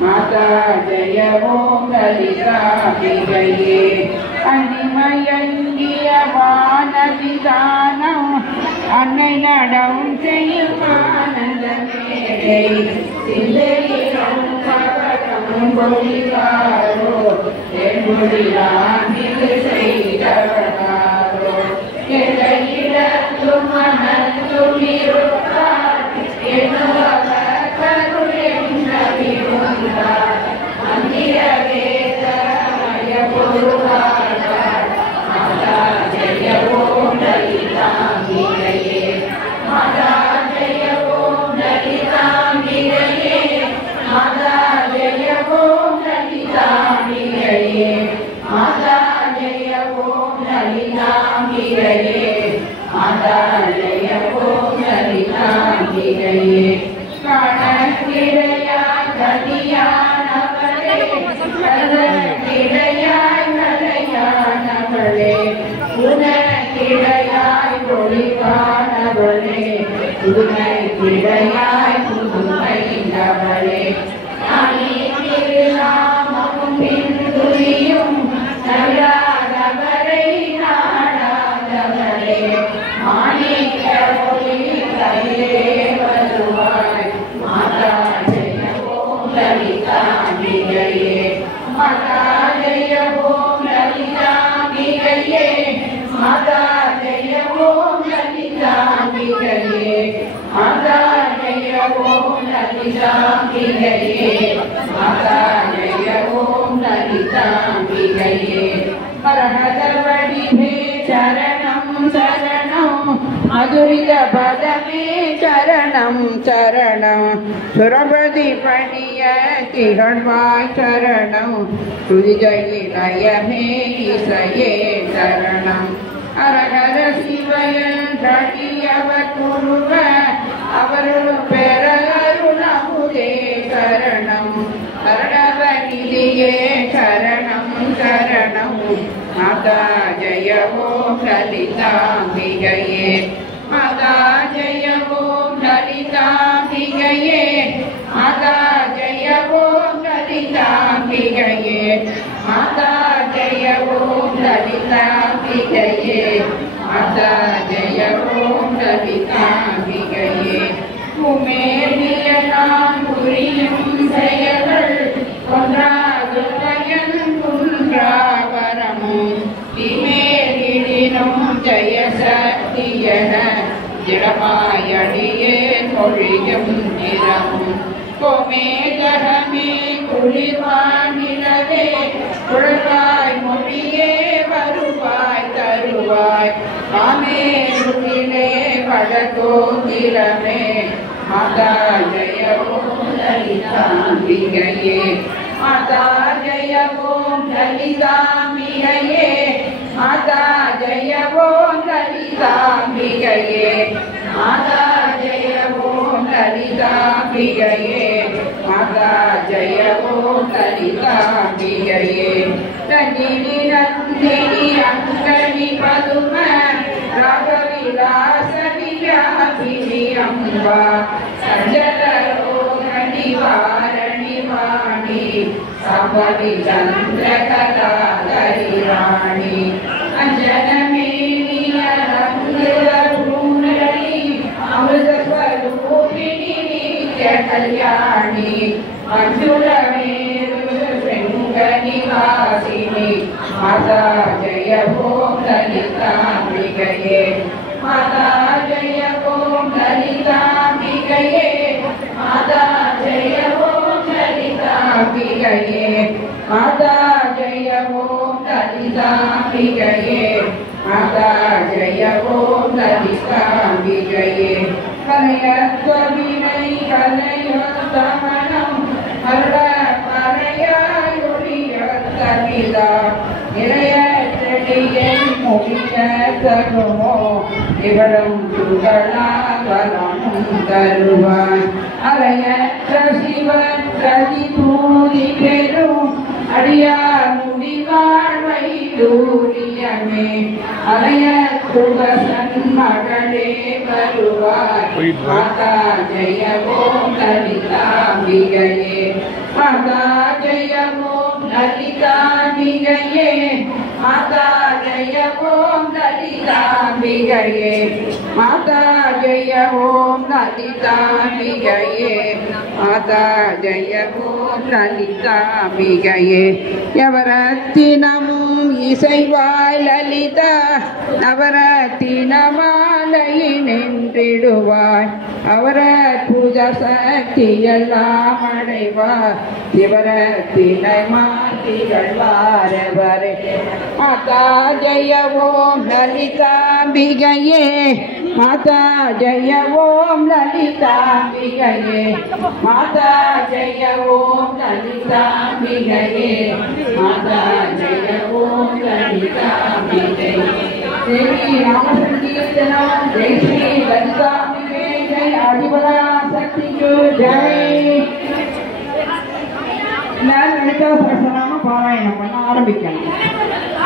माता जय ओम ललिताम्बिकये अनिमयंगिय वानविदानं अन्नै नडவும் செய்யும் ஆனந்தமே சிந்தையிலும் பகலும் பொழிவாரோ என்முடியானில் செய்தவனாரோ எல்லையிலும் மனத்தும் இருப்பார் என்னுவர் கருணென்ற விருந்தார் மந்திர வேதமய பொருளாதார் மாதா ஜெய ஓம் லலிதாம்பிகையே மாதா ஜெய ஓம் லலிதாம்பிகையே மாதா ஜெய ஓம் லலிதாம்பிகையே மாதா ஜெய ஓம் லலிதாம்பிகையே மாதா ஜெய ஓம் லலிதாம்பிகையே கணக்கிடையாய் கதியானவளே கணக்கிடையாய் கலையானவளே உனக்கிடையாய் ஒளிவானவளே உனக்கிடையாய் புதுமைந்தவளே அணி திருநாமமும் பின்துரியும் நல்லாதவரை நாடாதவளே மாணிக்க ஒளி கையிலே வருவாய் மாதா ஜெய ஓம் லலிதாம்பிகையே மாதா ஜெய ஓம் லலிதாம்பிகையே மாதா ஜெய ஓம் லலிதாம்பிகையே மாதா ஜெய ஓம் லலிதாம்பிகையே மாதா ஜெய ஓம் லலிதாம்பிகையே மரஹத வடிவே சரணம் சரணம் மதுரித பதமே சரணம் சரணம் சுரபதி பணிய திகழ்வாய் சரணம் துதிஜயிலயமே இசையே சரணம் அரகர சிவயன் தடியவர் குருவ அவருள் பெற அருணமுதே சரணம் அரணவநிதியே சரணம் சரணம் மாதா ஜெய ஓம் லலிதாம்பிகையே மாதா ஜெய ஓம் லலிதாம்பிகையே மாதா ஜெய ஓம் லலிதாம்பிகையே மாதா ஜெய ஓம் லலிதாம்பிகையே மாதா ஜெய ஓம் லலிதாம்பிகையே குமேலியனாம் புரியும் செயல்கள் ஒன்றாது பயன் குன்றாவரமும் திமேலினும் ஜெய சக்தியன ஜடமாயடியே மொழியும் நிறமும் கோமேதகமே குளிர்வானிலவே குழலாய் மொழியே வருவாய் தருவாய் காமேருவிலே வடகோகிலமே மாதா ஜெய ஓம் லலிதாம்பிகையே மாதா ஜெய ஓம் லலிதாம்பிகையே மாதா ஜெய ஓம் லலிதாம்பிகையே மாதா ஜெய ஓம் லலிதாம்பிகையே மாதா ஜெய ஓம் லலிதாம்பிகையே ரஞ்சினி நந்தினி அங்கனி பதும ராகவிலாச விலாசினி அம்பா சஞ்சல ரோக நிவாரணி வாணி சம்பவி சந்திரகலாதரி ராணி அஞ்சனமேனி அலங்குரூனி அமிர்த ஸ்வரூபிணி நித்ய கல்யாணி மஞ்சுளமேரு நிவாசினி மாதா ஜெய ஓம் லலிதாம்பிகையே மாதா ஜெய ஓம் லலிதாம்பிகையே மாதா ஜெய ஓம் லலிதாம்பிகையே மாதா ஜெய ஓம் லலிதாம்பிகையே மாதா ஜெய ஓம் லலிதாம்பிகையே கலையத்வவினை கலையொத்தமனம் அருள பறையாய் ஒளியொத்தமிதா நிறைய செடியை முடிய தருமோ இவளும் துகளாவலமும் தருவாய் அலையற்ற சிவன் கதி தூதி பெறும் அடியார் முடிவாழ்வை தூரியமே அலைய துகசன் மகளே வருவாய் மாதா ஜெய ஓம் லலிதாம்பிகையே மாதா ஜெய ஓம் லலிதாம்பிகையே மாதா ஜெய ஓம் லலிதாம்பிகையே மாதா ஜெய ஓம் லலிதாம்பிகையே மாதா ஜெய ஓம் லலிதாம்பிகையே எவரத்தினமும் இசைவாய் லலிதா நவரத்தினமாலையை நின்றிடுவாய் அவர பூஜா சக்தியெல்லாம் அடைவார் சிவரத்தினை மாத்திகள் வாரவரே மாதா ஜெய ஓம் லலிதாம்பிகையே மாதா ஜெய ஓம் லலிதாம்பிகையே மாதா ஜெய ஓம் லலிதாம்பிகையே மாதா ஜெய ஓம் லலிதாம்பிகையே தேவி ராமசங்கீர்த்தனம் ஜெய் ஸ்ரீ லலிதாம்பிகே ஜெய் ஆதிபரா சக்திக்கு ஜெய் லலிதா சகஸ்ரநாம பாராயணம் பண்ண ஆரம்பிக்கணும்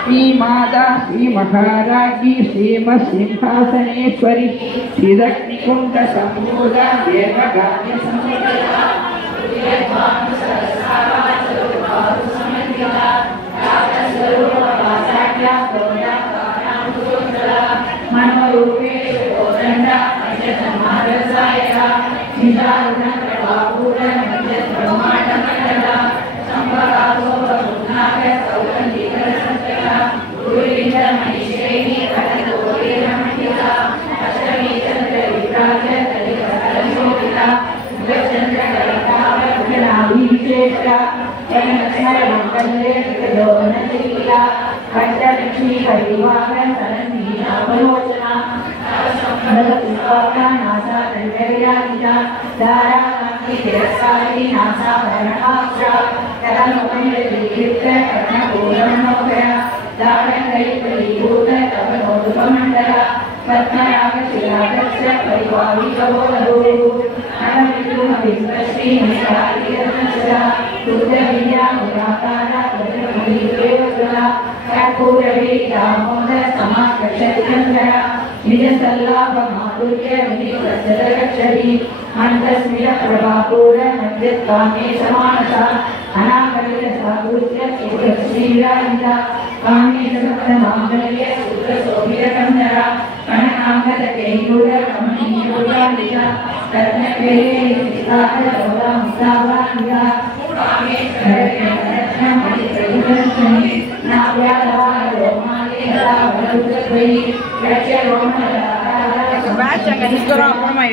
श्री माता श्री महाराजी श्रीमत् सिंहासनेश्वरी श्रीदक्षिकुंड संबोधा देवगान्य संबोधा पंचलक्ष्मी हरिवाहन सनंदीना वलोचना नलपुष्पा नासा तन्वैराजिता दाराकांति तिरस्कारी नासा भरणाक्षा तलमुखनिर्लिप्त कर्णपूरं नोदया दारंगैर्परिभूत कवनोदुपमण्डला पद्मरागशिलागस्य परिवाविकवोलभूः नवविद्रुमविश्वश्री निशालिरत्नचरा तुर्यविद्यामुराकारा तुर्यमुनिदेवचरा कर्पूरवीरामोद समाकर्षतिचन्द्रया निजसल्लाभमाधुर्य विनिप्रचलरक्षरी मन्दस्मिरप्रभापूर मध्यत्कामे समानसा अनाकलितसाधुर्य सुरश्रीराजिता कामे समस्तमाङ्गल्य सूत्रशोभिरकन्दरा कणनाङ्गदकैरूर कमनीयोगालिता रत्नकेले सितारगौरा मुक्ताभान्या कामे सरयरत्नमणिप्रभुदर्शने नाव्याधारोमाले वरुद्रद्वयी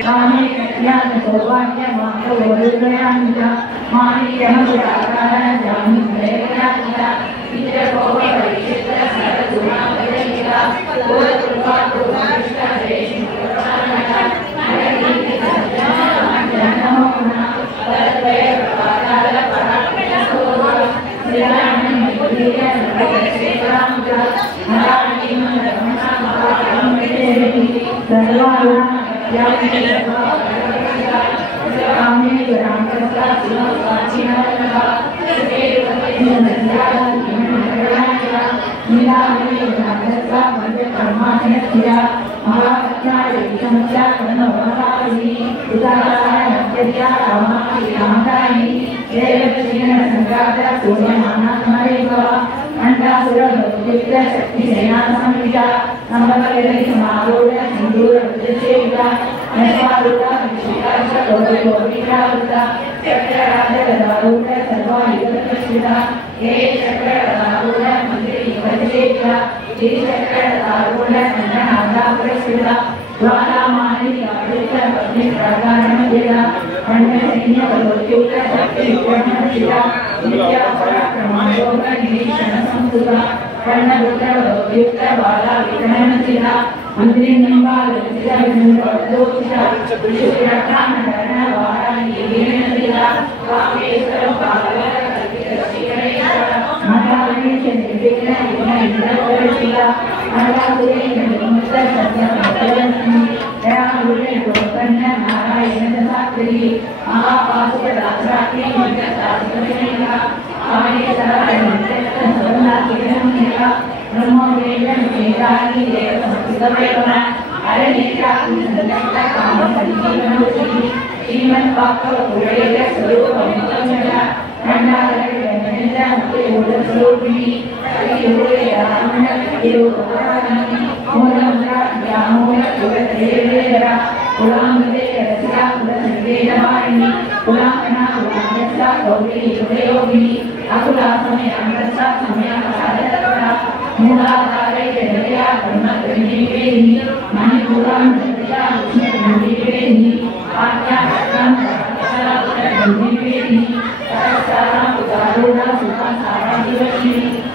कामे कल्याण सौभाग्य माधवोदयान्विता माणिक्यमपुराकार जामि प्रेरणान्विता चित्रकोपरिचित्र सरसुनावदयिता गोत्रकृपा गोविष्टा रेष्म प्रधानता नरनीति सज्जनमज्जनमोहना परद्वय प्रपाताल परात्मजसोभा श्रीरामन् मुद्रिय नरकसेवामुजा नराणि मन्दरमणा महाकालं विदेहि सर्वारुणा कामे रामकथा सुनवाचिनवनः नीलामणि रामकथा मध्यकर्माणस्या महारत्नायिकमस्या कन्नवहारिणी उदाहरणस्य रामायि रामदायि देवश्रीनसङ्गाता सूर्यमानात्मैव मण्डासुरभक्तियुक्त शक्तिसेनासंविदा नम्बकलितसमारूढ सिन्दूरवृतसेविता नस्वारूढा विशिष्टाशकोटिकोटिकावृता चक्रराजगदारूढ सर्वायुधप्रस्थिता हे चक्ररारूढ मन्त्रियुगसेविता श्रीचक्ररारूढ कन्ननादापुरस्थिता ज्वालामानि यावृतपत्निप्राकारणमन्दिरा खण्डसैन्यवलोक्युक्त शक्तिविक्रमहर्षिता नित्यापराक्रमायोगनिरीक्षणसंस्तुता कर्णपुत्रवलोक्युक्त बालाविक्रमणशिला मन्त्रिनिम्बालसिता विन्दोषिता विशुद्रकामकर्णवाराणीवीणशिला कामेश्वरं पालकल्पितश्रीगणेश मठागणेश निर्विघ्न विघ्न इन्द्रवरशिला Thank you.